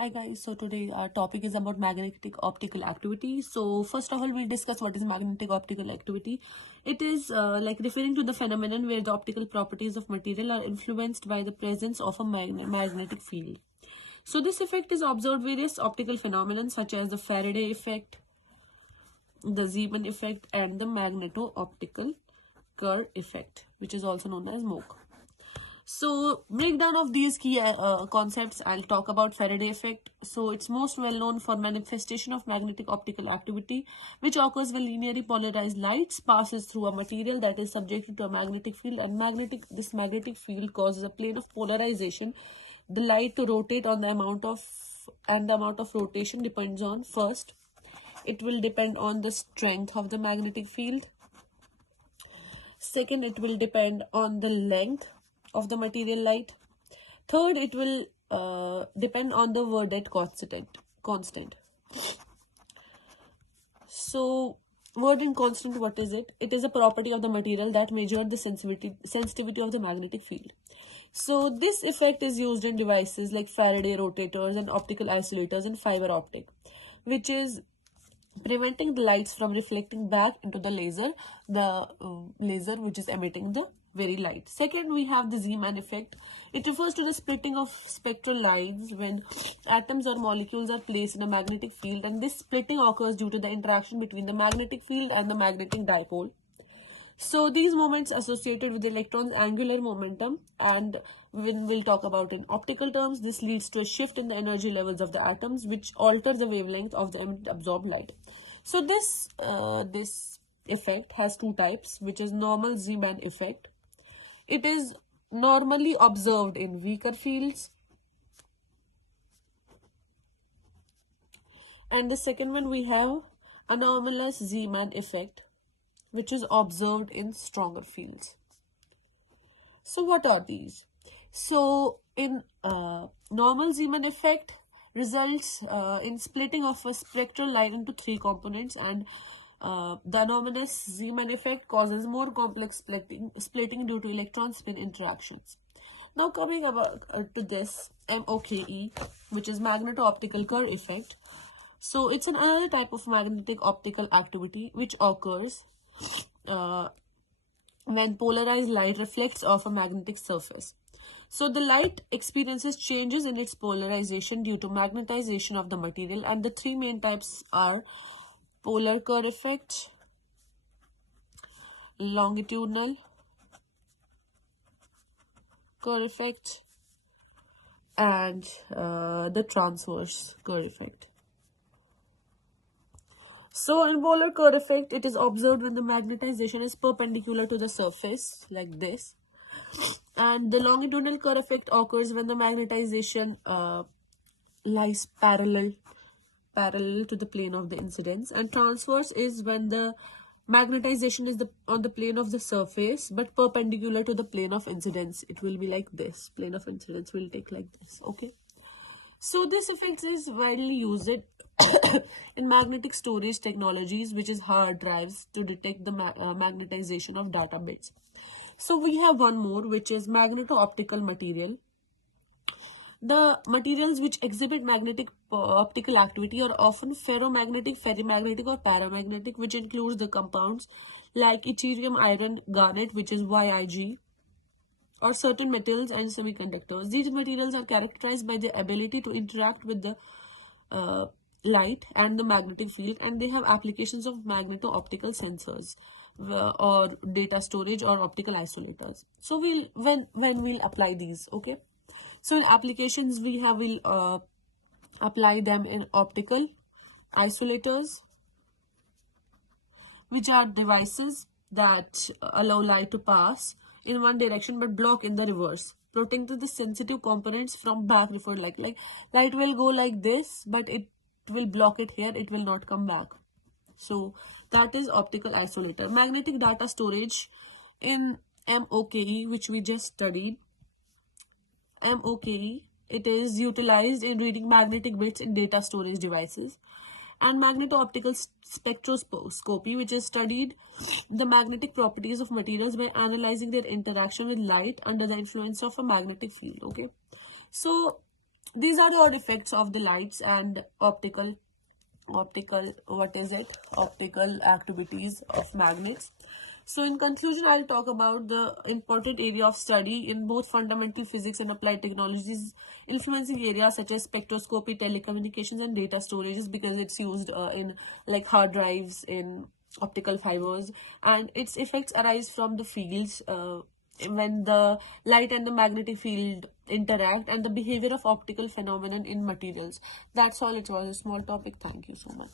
Hi guys, so today our topic is about magnetic optical activity. So first of all, we'll discuss what is magnetic optical activity. It is like referring to the phenomenon where the optical properties of material are influenced by the presence of a magnetic field. So this effect is observed various optical phenomena such as the Faraday effect, the Zeeman effect, and the magneto-optical Kerr effect, which is also known as MOOC. So breakdown of these key concepts, I'll talk about Faraday effect. So it's most well known for manifestation of magnetic optical activity, which occurs when linearly polarized lights passes through a material that is subjected to a magnetic field, and this magnetic field causes a plane of polarization. The light to rotate on the amount of rotation depends on, first, it will depend on the strength of the magnetic field. Second, it will depend on the length of the material light. Third, it will depend on the Verdett constant. So Verdett constant, what is it? It is a property of the material that measures the sensitivity of the magnetic field. So this effect is used in devices like Faraday rotators and optical isolators and fiber optic, which is preventing the lights from reflecting back into the laser which is emitting the very light. Second, we have the Zeeman effect. It refers to the splitting of spectral lines when atoms or molecules are placed in a magnetic field, and this splitting occurs due to the interaction between the magnetic field and the magnetic dipole. So these moments associated with the electron's angular momentum, and when we'll talk about in optical terms, this leads to a shift in the energy levels of the atoms, which alter the wavelength of the absorbed light. So this effect has two types, which is normal Zeeman effect. It is normally observed in weaker fields, and the second one we have anomalous Zeeman effect, which is observed in stronger fields. So what are these? So in normal Zeeman effect results in splitting of a spectral light into three components, and the anomalous Zeeman effect causes more complex splitting due to electron spin interactions. Now coming about to this MOKE, which is magneto-optical Kerr effect. So it's another type of magnetic optical activity which occurs when polarized light reflects off a magnetic surface. So the light experiences changes in its polarization due to magnetization of the material, and the three main types are polar Kerr effect, longitudinal Kerr effect, and the transverse Kerr effect. So in polar Kerr effect, it is observed when the magnetization is perpendicular to the surface like this, and the longitudinal Kerr effect occurs when the magnetization lies parallel to the plane of the incidence, and transverse is when the magnetization is on the plane of the surface but perpendicular to the plane of incidence. It will be like this. Plane of incidence will take like this. Okay. So this effect is widely used in magnetic storage technologies, which is hard drives, to detect the magnetization of data bits. So we have one more, which is magneto-optical material. The materials which exhibit magnetic optical activity are often ferromagnetic, ferrimagnetic, or paramagnetic, which includes the compounds like yttrium, iron, garnet, which is YiG, or certain metals and semiconductors. These materials are characterized by their ability to interact with the light and the magnetic field, and they have applications of magneto-optical sensors or data storage or optical isolators. So when we'll apply these, okay. So in applications we'll apply them in optical isolators, which are devices that allow light to pass in one direction but block in the reverse, protecting the sensitive components from back referred light. Like light will go like this, but it will block it here, it will not come back. So that is optical isolator. Magnetic data storage in MOKE, which we just studied. MOKE, it is utilized in reading magnetic bits in data storage devices. And magneto-optical spectroscopy, which is studied the magnetic properties of materials by analyzing their interaction with light under the influence of a magnetic field. Okay, so These are the odd effects of the lights and optical what is it, optical activities of magnets. So in conclusion, I'll talk about the important area of study in both fundamental physics and applied technologies, influencing areas such as spectroscopy, telecommunications, and data storages, because it's used in like hard drives, in optical fibers, and its effects arise from the fields when the light and the magnetic field interact, and the behavior of optical phenomenon in materials. That's all. It was a small topic. Thank you so much.